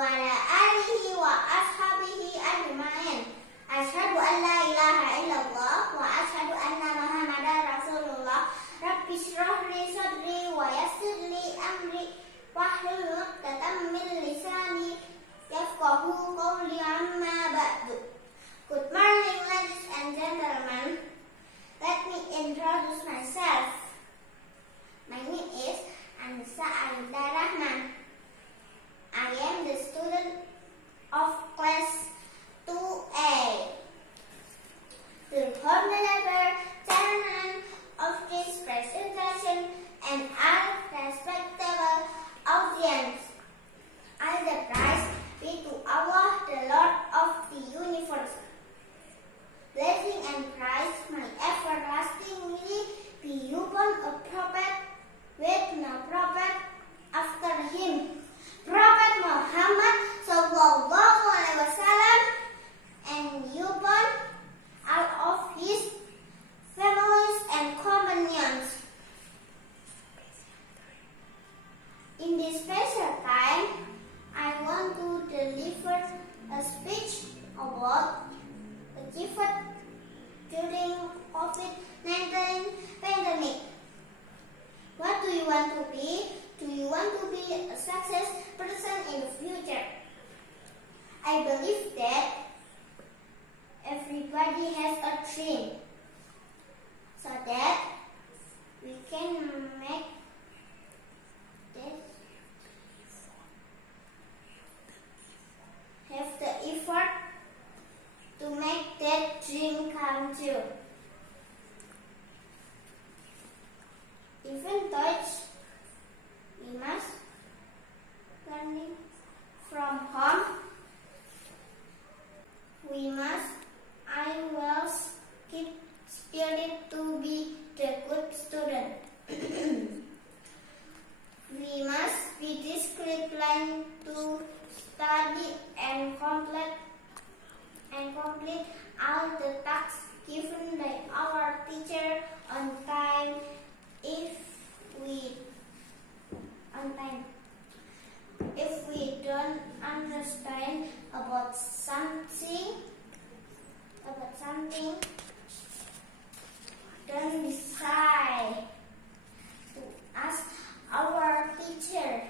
وعلى آله وأصحابه أجمعين. أشهد أن لا إله إلا الله وأشهد أن محمدا رسول الله. رب اشرح لي صدري ويسر لي أمري واحلل عقدة من لساني يفقهوا قولي. أما بعد. Good morning, ladies and gentlemen. Let me introduce myself. My name is Anisa Ayunda Rahma. I am the student of class 2A. The honorable chairman of this presentation and our respectable audience, I the praise be to Allah, the Lord of the universe. Blessing and praise may everlastingly be upon a prophet with no prophet after him, Prophet Muhammad sallallahu alaihi wasallam, and upon all of his families and companions. In this special time, I want to deliver a speech about achievement during COVID-19 pandemic. What do you want to be? Do you want to be a success person in the future? I believe that everybody has a dream, so that we can make this, have the effort to make that dream come true. Even though we must learning from home, I will keep spirit to be the good student. We must be disciplined to study and complete all the tasks given by our teacher on time. If we don't understand about something, don't decide to ask our teacher.